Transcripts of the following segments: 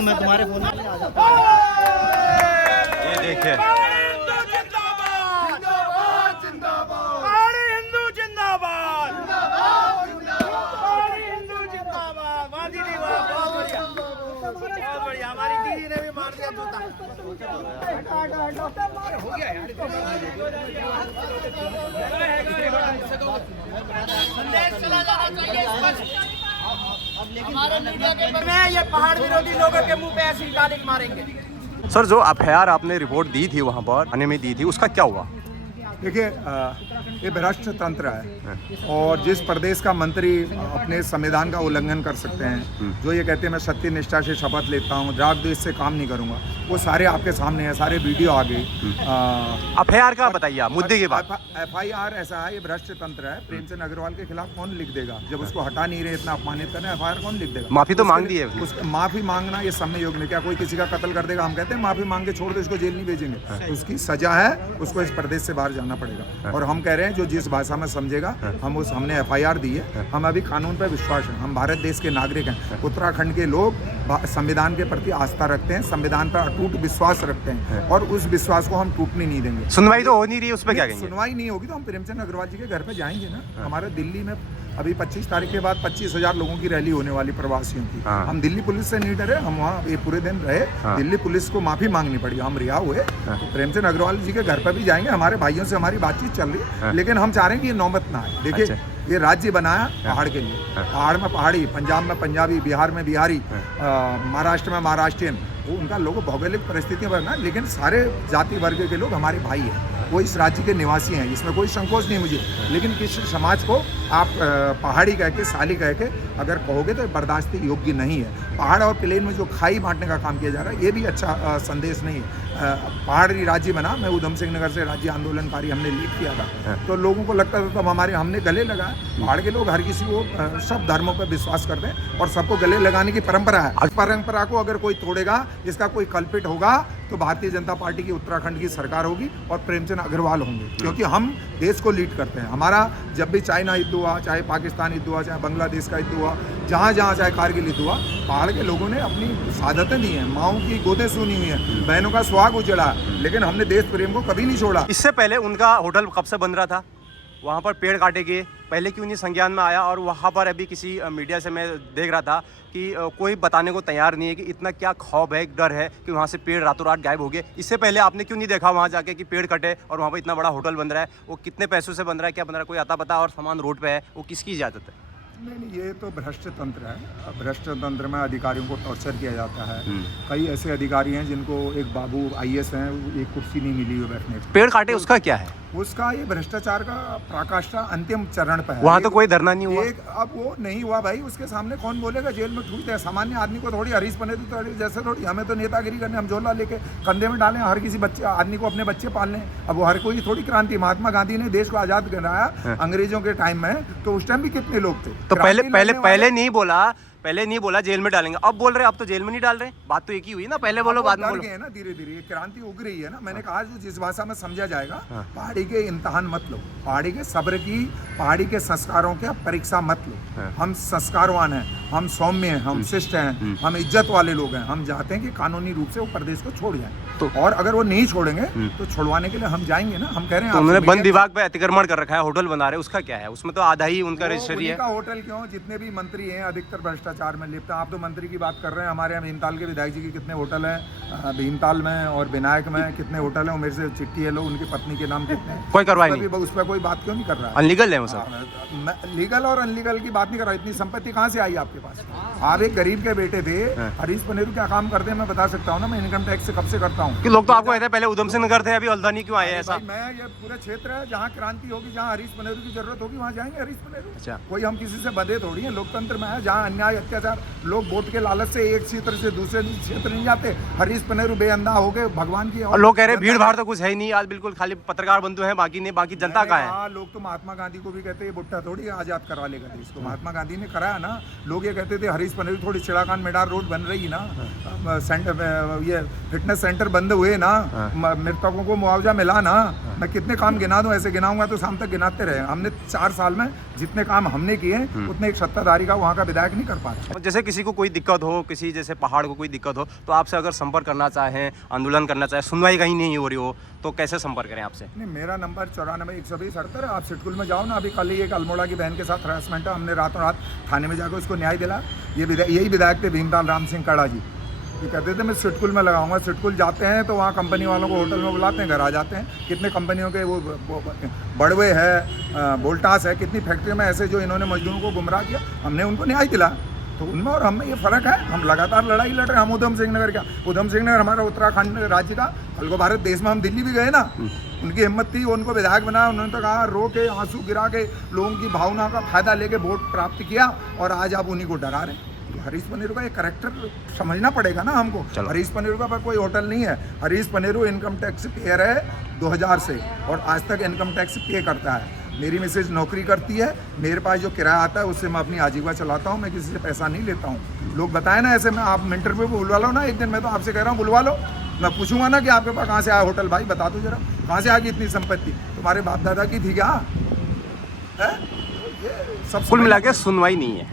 मैं तुम्हारे फोन में आ जाता ये देखिए हमारी दीदी ने भी मार दिया जूता। हो गया यार। संदेश चला जाना चाहिए स्पष्ट। हमारे मीडिया के में ये पहाड़ विरोधी लोगों के मुंह पे ऐसी गाली मारेंगे। सर, जो एफआईआर आपने रिपोर्ट दी थी वहाँ पर थाने में दी थी, उसका क्या हुआ? देखिए, ये भ्रष्ट तंत्र है और जिस प्रदेश का मंत्री अपने संविधान का उल्लंघन कर सकते हैं, जो ये कहते हैं मैं सत्य निष्ठा से शपथ लेता हूँ, राग द्वेष से काम नहीं करूँगा, वो सारे आपके सामने हैं, सारे वीडियो आ गए। एफआईआर का बताइए आप, मुद्दे की बात। एफआईआर ऐसा है, ये भ्रष्ट तंत्र है। प्रेमचंद अग्रवाल के खिलाफ कौन लिख देगा? जब उसको हटा नहीं रहे, इतना अपमानित करना, एफआईआर कौन लिख देगा? माफी तो मांग दी है उसने। माफी मांगना ये समय योग नहीं। क्या कोई किसी का कत्ल कर देगा? हम कहते हैं माफी मांग के छोड़ दो, इसको जेल नहीं भेजेंगे। उसकी सजा है, उसको इस प्रदेश से बाहर जाना पड़ेगा। और हम कह रहे हैं जो जिस भाषा में समझेगा, हमने एफआईआर दी है। हम अभी कानून पर विश्वास है, हम भारत देश के नागरिक हैं। उत्तराखंड के लोग संविधान के प्रति आस्था रखते हैं, संविधान पर अटूट विश्वास रखते हैं और उस विश्वास को हम टूटने नहीं देंगे। सुनवाई तो हो नहीं रही, उस पर क्या कहेंगे? सुनवाई नहीं होगी तो हम प्रेमचंद अग्रवाल जी के घर पे जाएंगे ना। हमारे दिल्ली में अभी 25 तारीख के बाद 25,000 लोगों की रैली होने वाली प्रवासियों की। हम दिल्ली पुलिस से नहीं डरे, हम वहाँ ये पूरे दिन रहे। दिल्ली पुलिस को माफी मांगनी पड़ी, हम रिहा हुए। तो प्रेमचंद अग्रवाल जी के घर पर भी जाएंगे, हमारे भाइयों से हमारी बातचीत चल रही है। लेकिन हम चाह रहे हैं कि ये नौबत ना आए। देखिए, ये राज्य बनाया पहाड़ के लिए, पहाड़ में पहाड़ी, पंजाब में पंजाबी, बिहार में बिहारी, महाराष्ट्र में महाराष्ट्रियन, वो उनका लोग भौगोलिक परिस्थितियाँ बना, लेकिन सारे जाति वर्ग के लोग हमारे भाई हैं, वो इस राज्य के निवासी हैं, इसमें कोई संकोच नहीं मुझे। लेकिन किसी समाज को आप पहाड़ी कह के, साली कह के अगर कहोगे तो बर्दाश्त योग्य नहीं है। पहाड़ और प्लेन में जो खाई बांटने का काम किया जा रहा है, ये भी अच्छा संदेश नहीं है। पहाड़ी राज्य बना, मैं उधम सिंह नगर से राज्य आंदोलनकारी हमने लीड किया था, तो लोगों को लगता था तब हमने गले लगाया। पहाड़ के लोग हर किसी को, सब धर्मों पर विश्वास करते हैं और सबको गले लगाने की परंपरा है। इस परंपरा को अगर कोई तोड़ेगा, इसका कोई कल्पित होगा, तो भारतीय जनता पार्टी की उत्तराखंड की सरकार होगी और प्रेमचंद अग्रवाल होंगे, क्योंकि हम देश को लीड करते हैं। हमारा जब भी चाइना युद्ध हुआ, चाहे पाकिस्तान युद्ध हुआ, चाहे बांग्लादेश का युद्ध हुआ, जहाँ जहाँ चाहे कारगिल युद्ध हुआ, पहाड़ के लोगों ने अपनी शहादतें दी हैं, माओं की गोदें सुनी हुई हैं, बहनों का सुहाग उजड़ा, लेकिन हमने देश प्रेम को कभी नहीं छोड़ा। इससे पहले उनका होटल कब से बन रहा था? वहाँ पर पेड़ काटे गए, पहले क्यों नहीं संज्ञान में आया? और वहाँ पर अभी किसी मीडिया से मैं देख रहा था कि कोई बताने को तैयार नहीं है कि इतना क्या खौफ है, डर है कि वहाँ से पेड़ रातों रात गायब हो गए। इससे पहले आपने क्यों नहीं देखा वहाँ जाके कि पेड़ कटे और वहाँ पर इतना बड़ा होटल बन रहा है? वो कितने पैसों से बन रहा है, क्या बन रहा है, कोई आता पता, और सामान रोड पे है, वो किसकी इजाज़त है? नहीं, ये तो भ्रष्ट तंत्र है। भ्रष्ट तंत्र में अधिकारियों को टॉर्चर किया जाता है। कई ऐसे अधिकारी हैं जिनको, एक बाबू IAS हैं, एक कुर्सी नहीं मिली हुई बैठने की। पेड़ काटे, उसका क्या है? उसका ये भ्रष्टाचार का पराकाष्ठा अंतिम चरण पर है। वहाँ तो कोई धरना नहीं हुआ। अब वो नहीं हुआ भाई, उसके सामने कौन बोलेगा? जेल में ठूक है। सामान्य आदमी को थोड़ी, हरीश पने जैसे थोड़ी, हमें तो नेतागिरी करने, हम झोला लेके कंधे में डालें, हर किसी बच्चे आदमी को अपने बच्चे पालने। अब वो हर कोई थोड़ी क्रांति, महात्मा गांधी ने देश को आजाद कराया अंग्रेजों के टाइम में, तो उस टाइम भी कितने लोग थे। तो पहले नहीं बोला जेल में डालेंगे, अब बोल रहे अब तो जेल में नहीं डाल रहे। बात तो एक ही हुई ना, पहले बोलो बाद में बोलो। है ना, धीरे धीरे क्रांति उग रही है ना। मैंने कहा जो जिस भाषा में समझा जाएगा, पहाड़ी के इम्तिहान मत लो, पहाड़ी के सब्र की, पहाड़ी के संस्कारों की परीक्षा मत लो। हम संस्कारवान हैं, हम सौम्य हैं, हम शिष्ट हैं, हम इज्जत वाले लोग हैं। हम चाहते हैं कि कानूनी रूप से वो प्रदेश को छोड़ जाए, और अगर वो नहीं छोड़ेंगे तो छुड़वाने के लिए हम जाएंगे ना। हम कह रहे हैं उन्होंने वन विभाग पे अतिक्रमण कर रखा है, होटल बना रहे, उसका क्या है? उसमें तो आधा ही उनका रजिस्ट्री है। होटल क्यों? जितने भी मंत्री हैं अधिकतर भ्रष्टाचार में लिप्त हैं। आप तो मंत्री की बात कर रहे हैं, हमारे यहाँ भीमताल के विधायक जी के कितने होटल हैं, भीमताल में और विनायक में कितने होटल हैं, मेरे से चिट्ठी है लो, उनकी पत्नी के नाम कितने हैं, कोई करवाई नहीं। उस पर कोई बात क्यों नहीं कर रहा है? अनलीगल है वो सब। लीगल और अनलीगल की बात नहीं कर रहा। इतनी संपत्ति कहाँ से आई आपके पास? आप एक गरीब के बेटे थे। हरीश पनेरू क्या काम करते हैं मैं बता सकता हूँ ना, मैं इनकम टैक्स से कब से करता हूँ। कि लोग तो आपको कहते हैं पहले उधम सिंह नगर थे, अभी हल्द्वानी क्यों आए? ऐसा मैं, ये पूरा क्षेत्र है जहाँ क्रांति होगी, जहाँ हरीश पनेरू की जरूरत होगी, वहाँ जाएंगे हरीश पनेरू। अच्छा, कोई हम किसी से बंधे थोड़ी है, लोकतंत्र में है। जहाँ अन्याय अत्याचार, लोग वोट के लालच से एक क्षेत्र से दूसरे क्षेत्र नहीं जाते। हरीश हरीश पनेरू बेअंदा हो गए भगवान की। और लोग कह रहे हैं भीड़ भाड़ तो कुछ है ही नहीं आज, बिल्कुल खाली पत्रकार बंधु हैं, बाकी नहीं, बाकी जनता का है। लोग तो महात्मा गांधी को भी कहते हैं बुट्टा थोड़ी आजाद करवा लेगा देश को, महात्मा गांधी ने कराया ना। लोग ये कहते थे हरीश पनेरू थोड़ी चिड़ाकान मेडार रोड बन रही ना, ये फिटनेस सेंटर बंद हुए ना, मृतकों को मुआवजा मिला ना। मैं कितने काम गिना दूं, ऐसे गिनाऊंगा तो शाम तक गिनाते रहे। हमने 4 साल में जितने काम हमने किए उतने एक सत्ताधारी का वहाँ का विधायक नहीं कर पा रहा। जैसे किसी को कोई दिक्कत हो, किसी जैसे पहाड़ को कोई दिक्कत हो, तो आपसे अगर संपर्क करना चाहें, आंदोलन करना चाहें, सुनवाई कहीं नहीं हो रही हो, तो कैसे संपर्क करें आपसे? नहीं, मेरा नंबर 94-120-78 है। आप सिटकुल में जाओ ना, अभी कल ही एक अल्मोड़ा की बहन के साथ हरासमेंट है, हमने रातों रात थाने में जाकर उसको न्याय दिला। यही विधायक थे भीमताल राम सिंह कड़ा जी, ये कहते थे मैं सिटकुल में लगाऊंगा। सिटकुल जाते हैं तो वहाँ कंपनी वालों को होटल में बुलाते हैं, घर आ जाते हैं। कितने कंपनियों के वो बड़वे है, वोल्टास है, कितनी फैक्ट्री में ऐसे जो इन्होंने मजदूरों को गुमराह किया, हमने उनको न्याय दिला। तो उनमें और हमें ये फ़र्क है, हम लगातार लड़ाई लड़ रहे हैं। हम उधम सिंह नगर क्या, उधम सिंह नगर हमारा उत्तराखंड राज्य का, कल को भारत देश में हम दिल्ली भी गए ना, उनकी हिम्मत थी, उनको विधायक बनाया। उन्होंने तो कहा रो के आंसू गिरा के लोगों की भावना का फायदा लेके वोट प्राप्त किया, और आज आप उन्हीं को डरा रहे हैं। तो हरीश पनेरू का एक कैरेक्टर समझना पड़ेगा ना हमको। हरीश पनेरू का कोई होटल नहीं है। Harish Paneru income tax payer है 2000 से, और आज तक इनकम टैक्स पे करता है। मेरी मिसेज नौकरी करती है, मेरे पास जो किराया आता है उससे मैं अपनी आजीविका चलाता हूँ, मैं किसी से पैसा नहीं लेता हूँ। लोग बताए ना ऐसे, मैं आप इंटरव्यू पे बुलवा लो ना एक दिन, मैं तो आपसे कह रहा हूँ बुलवा लो। मैं पूछूंगा ना कि आपके पास कहाँ से आया होटल, भाई बता दो जरा, कहाँ से आ गई इतनी संपत्ति, तुम्हारे बाप दादा की थी क्या? सब कुल मिला के सुनवाई नहीं है।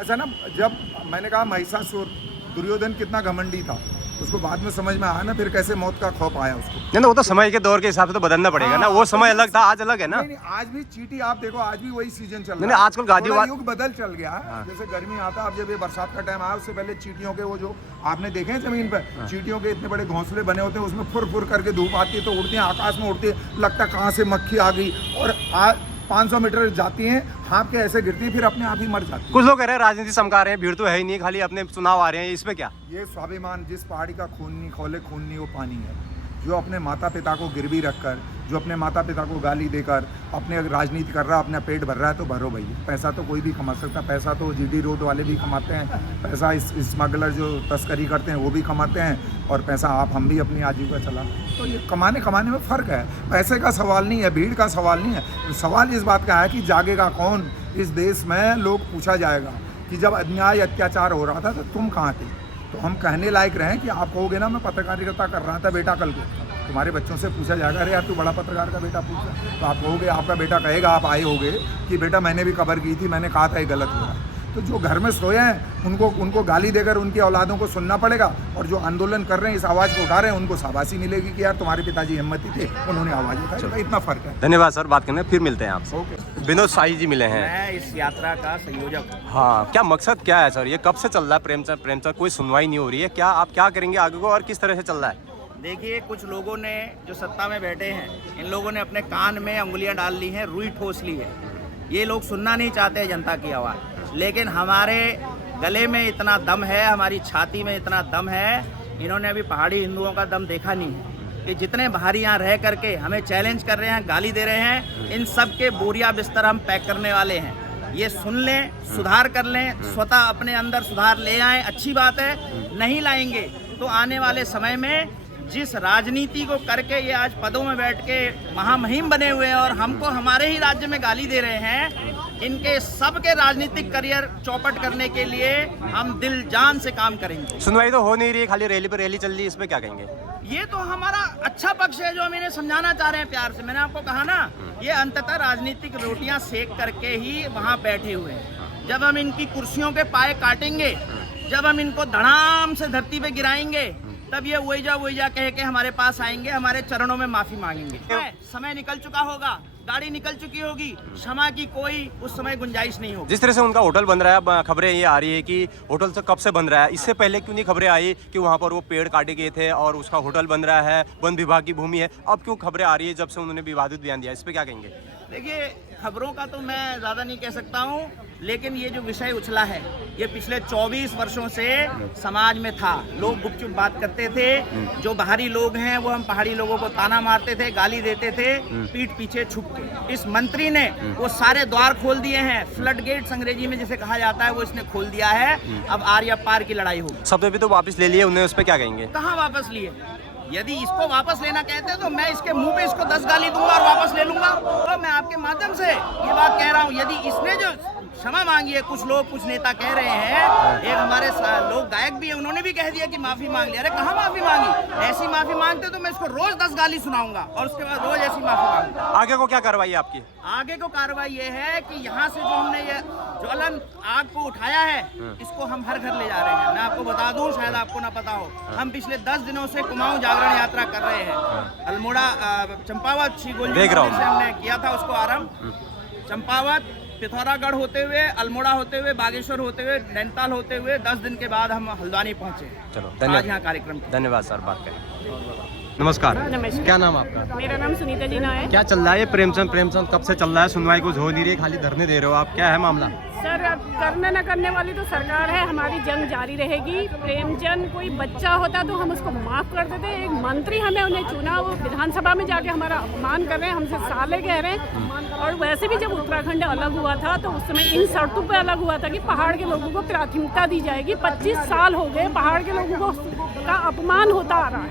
ऐसा ना, जब मैंने कहा महिषासुर, दुर्योधन कितना घमंडी था, उसको बाद में समझ में आया ना फिर कैसे मौत का खौफ आया उसको। नहीं, वो तो समय के दौर के हिसाब से तो बदलना पड़ेगा ना। वो समय अलग था, आज अलग है ना। नहीं, आज भी चींटी आप देखो, आज भी वही सीजन चल रहा है। नहीं, आजकल गाजियाबाद युग बदल चल गया है। जैसे गर्मी आता है, अब जब ये बरसात का टाइम आया, उससे पहले चींटियों के वो जो आपने देखे हैं जमीन पर, चींटियों के इतने बड़े घोंसले बने होते हैं, उसमें फुर फुर करके धूप आती है तो उड़ती हैं, आकाश में उड़ती है, लगता कहाँ से मक्खी आ गई, और 500 मीटर जाती हैं, हाँप के ऐसे गिरती है, फिर अपने आप ही मर जाती है। कुछ लोग कह रहे हैं राजनीति चमका रहे हैं, भीड़ तो है ही नहीं, खाली अपने चुनाव आ रहे हैं, इसमें क्या? ये स्वाभिमान, जिस पहाड़ी का खून नहीं खौले खून नहीं वो पानी है। जो अपने माता पिता को गिरवी रखकर, जो अपने माता पिता को गाली देकर अपने राजनीति कर रहा है, अपना पेट भर रहा है, तो भरो भैया। पैसा तो कोई भी कमा सकता है, पैसा तो जीडी रोड वाले भी कमाते हैं, पैसा स्मगलर जो तस्करी करते हैं वो भी कमाते हैं, और पैसा हम भी अपनी आजीविका चला। तो ये कमाने में फ़र्क है। पैसे का सवाल नहीं है, भीड़ का सवाल नहीं है। सवाल इस बात का है कि जागेगा कौन इस देश में। लोग पूछा जाएगा कि जब अन्याय अत्याचार हो रहा था तो तुम कहाँ थे? तो हम कहने लायक रहे कि आप कहोगे ना मैं पत्रकारिता कर रहा था बेटा, कल को तुम्हारे बच्चों से पूछा जाएगा अरे यार तू बड़ा पत्रकार का बेटा पूछा, तो आप कहोगे, आपका बेटा कहेगा, आप आए होगे कि बेटा मैंने भी खबर की थी, मैंने कहा था ये गलत हो रहा है। तो जो घर में सोए हैं उनको गाली देकर उनकी औलादों को सुनना पड़ेगा, और जो आंदोलन कर रहे हैं, इस आवाज़ को उठा रहे हैं, उनको शाबाशी मिलेगी कि यार तुम्हारे पिताजी हिम्मती थे, उन्होंने आवाज़ उठाई। तो इतना फ़र्क है। धन्यवाद सर, बात करने फिर मिलते हैं आपसे। ओके। विनोद शाही जी मिले हैं। मैं इस यात्रा का संयोजक हूँ। हाँ, क्या मकसद क्या है सर? ये कब से चल रहा है? प्रेमचंद कोई सुनवाई नहीं हो रही है, क्या आप क्या करेंगे आगे को, और किस तरह से चल रहा है? देखिए, कुछ लोगों ने जो सत्ता में बैठे हैं, इन लोगों ने अपने कान में अंगुलियां डाल ली हैं, रुई ठोस ली है। ये लोग सुनना नहीं चाहते जनता की आवाज़, लेकिन हमारे गले में इतना दम है, हमारी छाती में इतना दम है, इन्होंने अभी पहाड़ी हिंदुओं का दम देखा नहीं है कि जितने भारी यहाँ रह करके हमें चैलेंज कर रहे हैं, गाली दे रहे हैं, इन सब के बोरिया बिस्तर हम पैक करने वाले हैं। ये सुन लें, सुधार कर लें, स्वतः अपने अंदर सुधार ले आएँ, अच्छी बात है। नहीं लाएंगे तो आने वाले समय में जिस राजनीति को करके ये आज पदों में बैठ के महामहिम बने हुए हैं और हमको हमारे ही राज्य में गाली दे रहे हैं, इनके सबके राजनीतिक करियर चौपट करने के लिए हम दिल जान से काम करेंगे। सुनवाई तो हो नहीं रही, खाली रैली पर रैली चल रही है, इसमें क्या कहेंगे? ये तो हमारा अच्छा पक्ष है जो हम इन्हें समझाना चाह रहे हैं प्यार से। मैंने आपको कहा ना, ये अंततः राजनीतिक रोटियां सेक करके ही वहाँ बैठे हुए हैं। जब हम इनकी कुर्सियों के पाए काटेंगे, जब हम इनको धड़ाम से धरती पे गिराएंगे, तब ये वही जा कह के हमारे पास आएंगे, हमारे चरणों में माफी मांगेंगे। समय निकल चुका होगा, गाड़ी निकल चुकी होगी, क्षमा की कोई उस समय गुंजाइश नहीं होगी। जिस तरह से उनका होटल बन रहा है, खबरें ये आ रही है कि होटल से कब से बन रहा है, इससे पहले क्यों नहीं खबरें आई कि वहाँ पर वो पेड़ काटे गए थे और उसका होटल बन रहा है, वन विभाग की भूमि है? अब क्यों खबरें आ रही है जब से उन्होंने विवादित बयान दिया? इस पर क्या कहेंगे? देखिए, खबरों का तो मैं ज़्यादा नहीं कह सकता हूँ, लेकिन ये जो विषय उछला है ये पिछले 24 वर्षों से समाज में था। लोग गुपचुप बात करते थे, जो बाहरी लोग हैं वो हम पहाड़ी लोगों को ताना मारते थे, गाली देते थे, पीठ पीछे छुप के। इस मंत्री ने वो सारे द्वार खोल दिए हैं, फ्लड गेट्स अंग्रेजी में जिसे कहा जाता है, वो इसने खोल दिया है। अब आर या पार की लड़ाई होगी। सबने भी तो वापस ले लिए उन्हें, उस पर क्या कहेंगे? कहाँ वापस लिए? यदि इसको वापस लेना कहते हैं तो मैं इसके मुंह पे इसको 10 गाली दूंगा और वापस ले लूंगा। तो मैं आपके माध्यम से ये बात कह रहा हूँ, यदि इसने जो क्षमा मांगी है, कुछ लोग कुछ नेता कह रहे हैं, एक हमारे लोग गायक भी है, उन्होंने भी कह दिया कि माफी मांग लिया। अरे कहाँ माफी मांगी? ऐसी माफी मांगते तो मैं इसको रोज 10 गाली सुनाऊंगा और उसके बाद रोज ऐसी माफी मांगूंगा। आगे को क्या कार्रवाई है आपकी? आगे को कार्रवाई ये है कि यहाँ से जो हमने ये ज्वलन आग को उठाया है, इसको हम हर घर ले जा रहे हैं। मैं आपको बता दूं, शायद आपको ना पता हो, हम पिछले 10 दिनों से कुमाऊं जागरण यात्रा कर रहे हैं। अल्मोड़ा चंपावत श्री गोल्डी मंदिर से हमने किया था उसको आरंभ। चंपावत, पिथौरागढ़ होते हुए, अल्मोड़ा होते हुए, बागेश्वर होते हुए, नैनीताल होते हुए 10 दिन के बाद हम हल्द्वानी पहुंचे। चलो आज धन्यवाद। यहाँ कार्यक्रम किया। धन्यवाद सर, बात करें। नमस्कार। नमस्कार। क्या नाम आपका? मेरा नाम सुनीता जीना है। क्या चल रहा है ये प्रेमचंद कब से चल रहा है? सुनवाई कुछ हो नहीं रही है, खाली धरने दे रहे हो आप, क्या है मामला? सर, अब करने न करने वाली तो सरकार है, हमारी जंग जारी रहेगी। प्रेमचंद कोई बच्चा होता तो हम उसको माफ़ कर देते। एक मंत्री हमें उन्हें चुना, वो विधानसभा में जाके हमारा अपमान कर रहे हैं, हमसे साले कह रहे हैं। और वैसे भी जब उत्तराखंड अलग हुआ था तो उस समय इन शर्तों पर अलग हुआ था कि पहाड़ के लोगों को प्राथमिकता दी जाएगी। 25 साल हो गए पहाड़ के लोगों का अपमान होता आ रहा है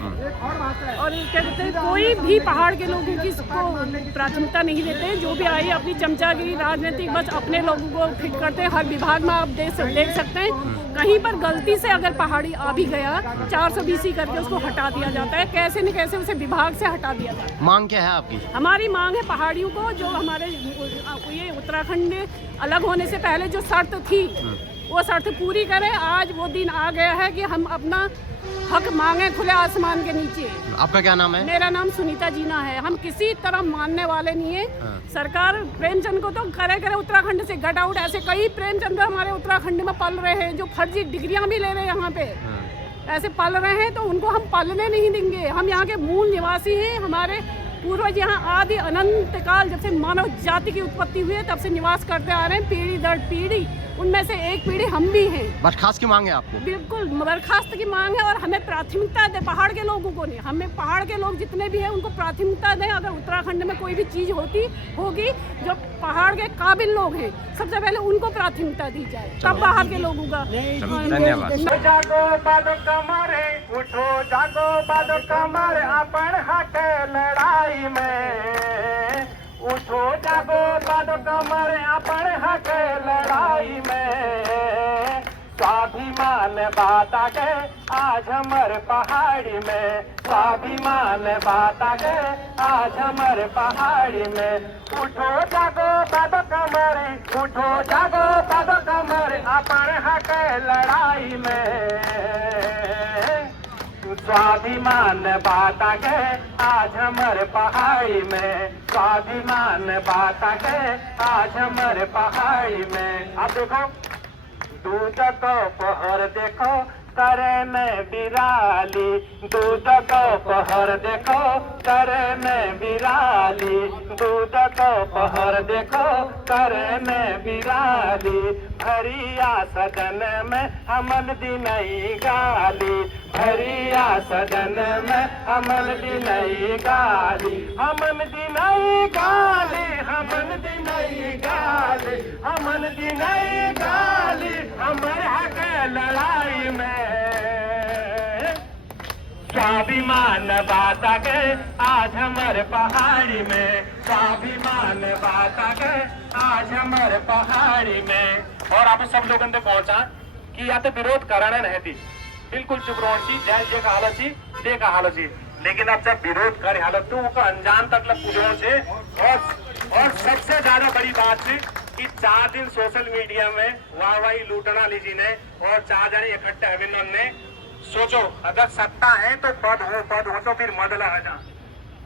और क्या कहते हैं, कोई भी पहाड़ के लोगों की को प्राथमिकता नहीं देते। जो भी आई अपनी चमचागिरी राजनीतिक बस अपने लोगों को फिट करते हैं। हर विभाग में आप देख सकते हैं, कहीं पर गलती से अगर पहाड़ी आ भी गया 420 करके उसको हटा दिया जाता है, कैसे न कैसे उसे विभाग से हटा दिया जाता है। मांग क्या है आपकी? हमारी मांग है पहाड़ियों को, जो हमारे ये उत्तराखंड अलग होने से पहले जो शर्त थी वो शर्त पूरी करें। आज वो दिन आ गया है कि हम अपना हक मांगे खुले आसमान के नीचे। आपका क्या नाम है? मेरा नाम सुनीता जीना है। हम किसी तरह मानने वाले नहीं है। सरकार प्रेमचंद को तो करे उत्तराखंड से गट आउट। ऐसे कई प्रेमचंद हमारे उत्तराखंड में पल रहे हैं जो फर्जी डिग्रियां भी ले रहे हैं यहाँ पे, ऐसे पल रहे हैं, तो उनको हम पलने नहीं देंगे। हम यहाँ के मूल निवासी हैं। हमारे पूर्वज यहाँ आदि अनंत काल जब से मानव जाति की उत्पत्ति हुई है तब से निवास करते आ रहे हैं, पीढ़ी दर पीढ़ी। उनमें से एक पीढ़ी हम भी हैं। बर्खास्त की मांग है आपको? बिल्कुल बर्खास्त की मांग है और हमें प्राथमिकता दें, पहाड़ के लोगों को नहीं। हमें पहाड़ के लोग जितने भी हैं उनको प्राथमिकता दें। अगर उत्तराखंड में कोई भी चीज़ होगी जो पहाड़ के काबिल लोग हैं, सबसे पहले उनको प्राथमिकता दी जाए, तब बाहर के लोगों का। धन्यवाद। जागो बादो कमरे, उठो जागो बादो कमरे, अपन हक लड़ाई में। उठो जागो बादो कमरे, अपन हक लड़ाई में। स्वाभिमान बाता के आज हमर पहाड़ी में, स्वाभिमान बाता के आज हमर पहाड़ी में। उठो जागो बादो कमरे, उठो जागो बादो कमरे, अपन हक लड़ाई में। स्वाभिमान बाता के आज हमर पहाड़ी में, स्वाभिमान बाता के आज हमर पहाड़ी में। अब देखो दूध को पहर देखो करे में बिराली, दूध को पहर देखो करे में बिराली, दूध को पहर देखो करे में बिराली। भरिया सदन में हमन दिनई गाली, भरिया सदन में हमन दिनई गाली, हमन दिनई गाली, हमन दिनई गाली, हमन दिनई गाली, हमर हक लड़ाई में। स्वाभिमान बाता के आज हमर पहाड़ी में, स्वाभिमान बाता के आज हमर पहाड़ी में। और आप सब लोगों ने पहुंचा कि या तो विरोध कराना नहीं थी, बिल्कुल चुप रहो सी, जय जय का हालत सी, दे का हालत सी। लेकिन अब जब विरोध करे हालत तो वो अंजाम तक लग पूछो से। और सबसे ज्यादा बड़ी बात थी कि 4 दिन सोशल मीडिया में वाहवाही लूटना लीजी ने और 4 जने इकट्ठे अभिनंदन ने। सोचो अगर सत्ता है तो पद हो तो फिर मदला है ना।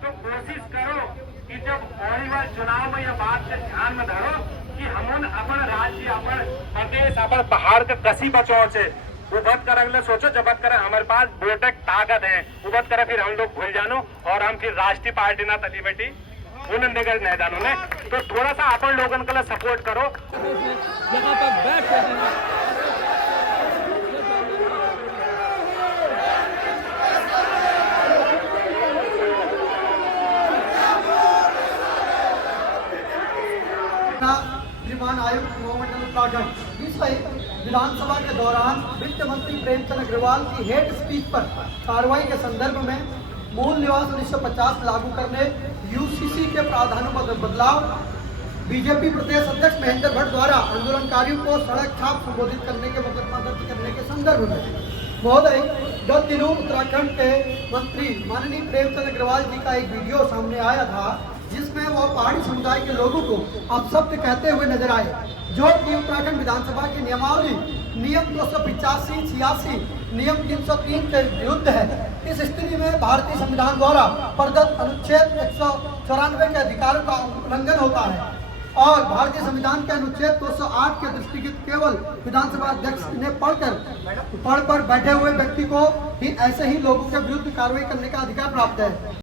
तो कोशिश करो कि जब होने वाले चुनाव में यह बात से ध्यान में धरो कि हम अपन राज्य, अपन प्रदेश, अपन पहाड़ के कसी बचो से उबत कर अगले सोचो जबत करे हमारे पास वोट ताकत है, उबत करे फिर हम लोग भूल जानो और हम फिर राष्ट्रीय पार्टी ना तली बेटी नंदेगढ़ मैदानों में। तो थोड़ा सा अपन लोगन के लिए सपोर्ट करो। यहाँ तक बैठ के विमान आयुक्त महामंडल उत्तराखंड इस विधानसभा के दौरान वित्त मंत्री प्रेमचंद अग्रवाल की हेट स्पीच पर कार्रवाई के संदर्भ में मूल निवास 1950 लागू करने, यूसीसी के प्रावधानों में बदलाव, बीजेपी प्रदेश अध्यक्ष महेंद्र भट्ट द्वारा आंदोलनकारियों को सड़क छाप संबोधित करने के मुकदमा दर्ज करने के संदर्भ में महोदय, गत दिनों उत्तराखंड के मंत्री माननीय प्रेमचंद अग्रवाल जी का एक वीडियो सामने आया था जिसमें वो पहाड़ी समुदाय के लोगों को अपशब्द कहते हुए नजर आए, जो कि उत्तराखंड विधानसभा की नियमावली नियम 285, 86, नियम 303 के विरुद्ध है। इस स्थिति में भारतीय संविधान द्वारा प्रदत्त अनुच्छेद 194 के अधिकारों का उल्लंघन होता है और भारतीय संविधान के अनुच्छेद 208 के दृष्टिगत केवल विधानसभा अध्यक्ष ने पढ़ पर बैठे हुए व्यक्ति को ही ऐसे ही लोगों के विरुद्ध कार्रवाई करने का अधिकार प्राप्त है।